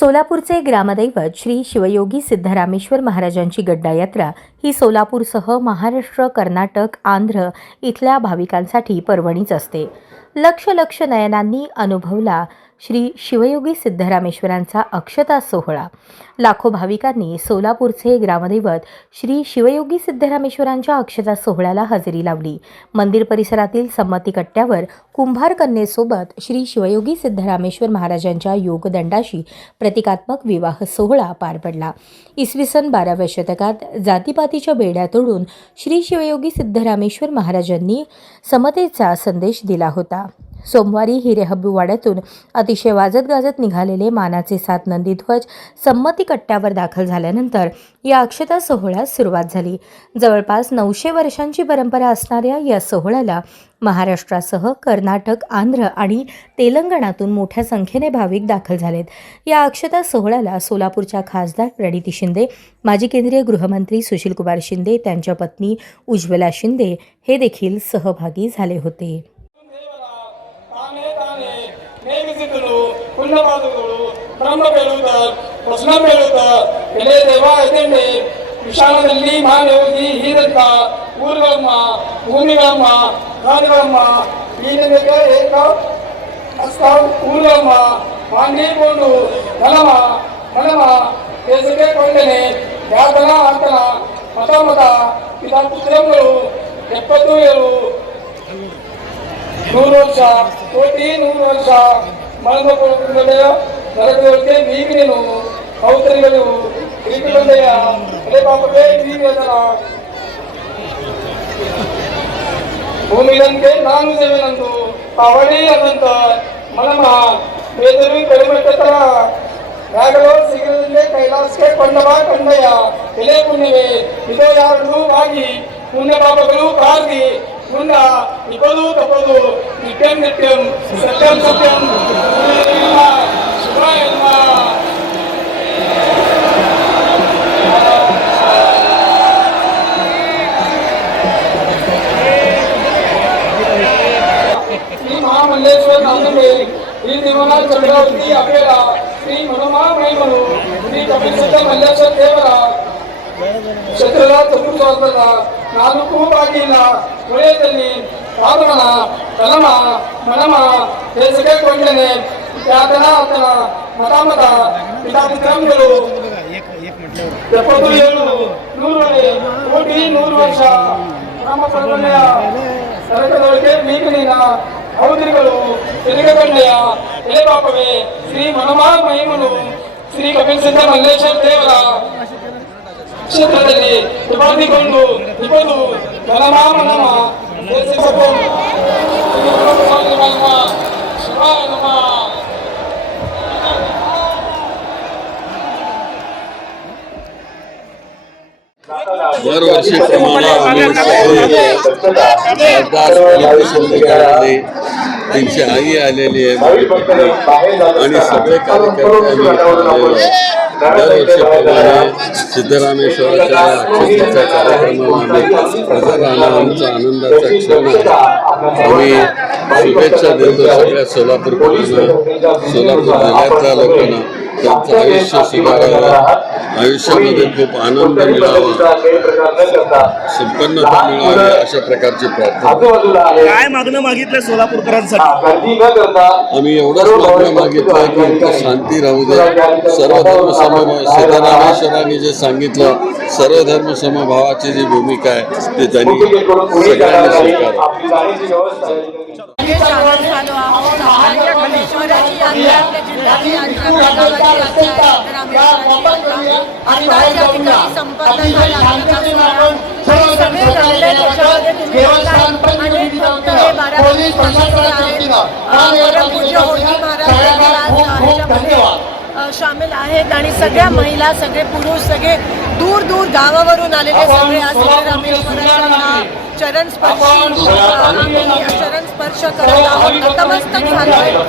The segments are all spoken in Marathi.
सोलापूरचे ग्रामदैवत श्री शिवयोगी सिद्धरामेश्वर महाराजांची गड्डा यात्रा ही सोलापूरसह महाराष्ट्र कर्नाटक आंध्र इथल्या भाविकांसाठी पर्वणीच असते. लक्ष लक्ष नयनांनी अनुभवला. श्री शिवयोगी सिद्धरामेश्वरांचा अक्षता सोहळा. लाखो भाविकांनी सोलापूरचे ग्रामदैवत श्री शिवयोगी सिद्धरामेश्वरांच्या अक्षता सोहळ्याला हजेरी लावली. मंदिर परिसरातील संमती कट्ट्यावर कुंभार कन्येसोबत श्री शिवयोगी सिद्धरामेश्वर महाराजांच्या योगदंडाशी प्रतिकात्मक विवाह सोहळा पार पडला. इसवी सन बाराव्या शतकात जातीपातीच्या बेड्या तोडून श्री शिवयोगी सिद्धरामेश्वर महाराजांनी समतेचा संदेश दिला होता. सोमवारी हिरेहब्बूवाड्यातून अतिशय वाजत गाजत निघालेले मानाचे सात नंदीध्वज संमती कट्ट्यावर दाखल झाल्यानंतर या अक्षता सोहळ्यास सुरुवात झाली. जवळपास नऊशे वर्षांची परंपरा असणाऱ्या या सोहळ्याला महाराष्ट्रासह कर्नाटक आंध्र आणि तेलंगणातून मोठ्या संख्येने भाविक दाखल झालेत. या अक्षता सोहळ्याला सोलापूरच्या खासदार प्रणिती शिंदे माजी केंद्रीय गृहमंत्री सुशीलकुमार शिंदे त्यांच्या पत्नी उज्ज्वला शिंदे हे देखील सहभागी झाले होते. ತಾನೇ ನೇಮಿಸಿದನು ಪುಣ್ಯಪಾದಗಳು ಬ್ರಹ್ಮ ಬೇಡುತ್ತ ಪ್ರಶ್ನ ಬೇಡುತ್ತ ಎಲೆ ದೇವ ಎದೆಣ್ಣೆ, ವಿಶಾಲದಲ್ಲಿ ಮಾನಯೋಗಿ ಹೀರಂತ ಊರುಗಳಮ್ಮ ಭೂಮಿಗಳಮ್ಮ ಗಾದಿಗಳಮ್ಮ ಈ ನಿಮಿತ್ತ ಏಕ ಹಸ್ತ ಊರುಗಳಮ್ಮ ಮಾಂಗೇಕೊಂಡು ಮಲಮ ಮಲಮ ದೇಶಕ್ಕೆ ಕೊಂಡನೆ ಯಾತನ ಆತನ ಮತ ಮತ ಪಿತಾ ಪುತ್ರಗಳು ಎಪ್ಪತ್ತು ಏಳು ನೂರು ವರ್ಷ, ಕೋಟಿ ನೂರು ವರ್ಷ. ಮರದ ಕುಲದೆಯ ನರಕದೊಳಗೆ ಬೀಗಿನೆನು ಔತರಿಗಳು ಕ್ರಿಕೆಟೊಂದೆಯ ಎಲೆ ಪಾಪವೇ ಬೀಗದನ ಭೂಮಿಯಂತೆ ನಾನು ಸೇವೆನಂದು ಅವಳಿ ಅದಂತ ಮನಮ ಬೇದರು ಕಡಿಮಟ್ಟತರ ಯಾಗಲೋ ಸಿಗದಲ್ಲೇ ಕೈಲಾಸಕ್ಕೆ ಕೊಂಡವ ಕಂಡಯ್ಯ. ಎಲೆ ಪುಣ್ಯವೇ, ಇದೋ ಯಾರನ್ನು ಆಗಿ ಪುಣ್ಯ ಪಾಪಗಳು ಕಾರ್ಗಿ ముంద నిపదు తపదు నిత్యం నిత్యం సత్యం సత్యం. మహామండేశ్వర నాథుడే ఈ దివనాథ చంద్రవర్తి అపేరా శ్రీ మనోమా ప్రేమను శ్రీ కపిల్ సిద్ధ మల్లేశ్వర దేవరాజ్ ಶತ್ರುಲ ತುಮುರುವಾಗಲ್ಲ ನಾನು ಕೂಬಾಗಿಲ್ಲ ಉಳಿಯದಲ್ಲಿ ರಾಮನ ಕಲಮ ಮನಮ ಬೇಸಿಗೆಗೊಂಡನೆ ಯಾತನ ಆತನ ಮತಾಮತ ಪಿತಾಪಿತೃಗಳು ಎಪ್ಪತ್ತು ಏಳು ನೂರು ಕೋಟಿ ನೂರು ವರ್ಷ ರಾಮ ಪ್ರಕಟಣೆಯ ಸರಕದೊಳಗೆ ಮೀನಿನ ಹೌದಿರುಗಳು ಎಲೆ ಎಲೆಬಾಪವೇ ಶ್ರೀ ಮನಮಾ ಮಹಿಮನು ಶ್ರೀ ಕಪಿಲ್ ಸಿದ್ಧ ಮಲ್ಲೇಶ್ವರ ದೇವರ ಕ್ಷೇತ್ರದಲ್ಲಿ ಉಪಾಧಿಕೊಂಡು ಇಪ್ಪದು ಮನಮಾ ಮನಮ ದೇಶಿಸಕು ಶಿವಾಯ ನಮಃ दरवर्षीप्रमाणे आम्ही सगळे सरदार शिंदेकडे त्यांची आई आलेली आहे माझी पत्नी आणि सगळे कार्यकर्ते दरवर्षीप्रमाणे सिद्धरामेश्वराच्या अक्षतेच्या कार्यक्रमामध्ये हजर राहणं आमचा आनंदाचा क्षण आहे. आम्ही शुभेच्छा देतो सगळ्या सोलापूरकरांना सोलापूर जिल्ह्यातल्या लोकांना. त्यांचं आयुष्य सुधारावं आयुष्यामध्ये खूप आनंद मिळावा. संपन्नता मिळावी अशा प्रकारची प्रार्थना काय मागणं मागितलं सोलापूरकरांसाठी? आम्ही एवढंच मागणं मागितलं की इथं शांती राहू दे. सर्व धर्म समभाव सिद्धरामेश्वरांनी जे सांगितलं सर्व धर्म समभावाची जी भूमिका आहे ते त्यांनी सगळ्यांनी स्वीकारावं. हे सामील आहोत आणि सगळ्या महिला सगळे पुरुष सगळे दूर दूर गावावरून आलेले सगळे आज सिद्धरामेश्वराच्या चरण स्पर्श करत आहोत. नतमस्तक झालोय या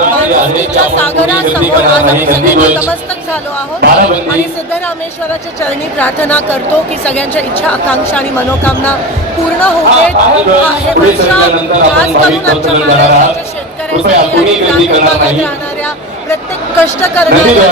माणुसकीच्या सागरासमोर आज आम्ही सगळे नतमस्तक झालो आहोत. आणि सिद्धरामेश्वराच्या चरणी प्रार्थना करतो की सगळ्यांच्या इच्छा आकांक्षा आणि मनोकामना पूर्ण होतेत हा- हे वर्ष खास करून आमच्या महाराष्ट्राच्या शेतकऱ्यांसाठी आणि ग्रामीण भागात राहणाऱ्या प्रत्येक कष्ट करणाऱ्या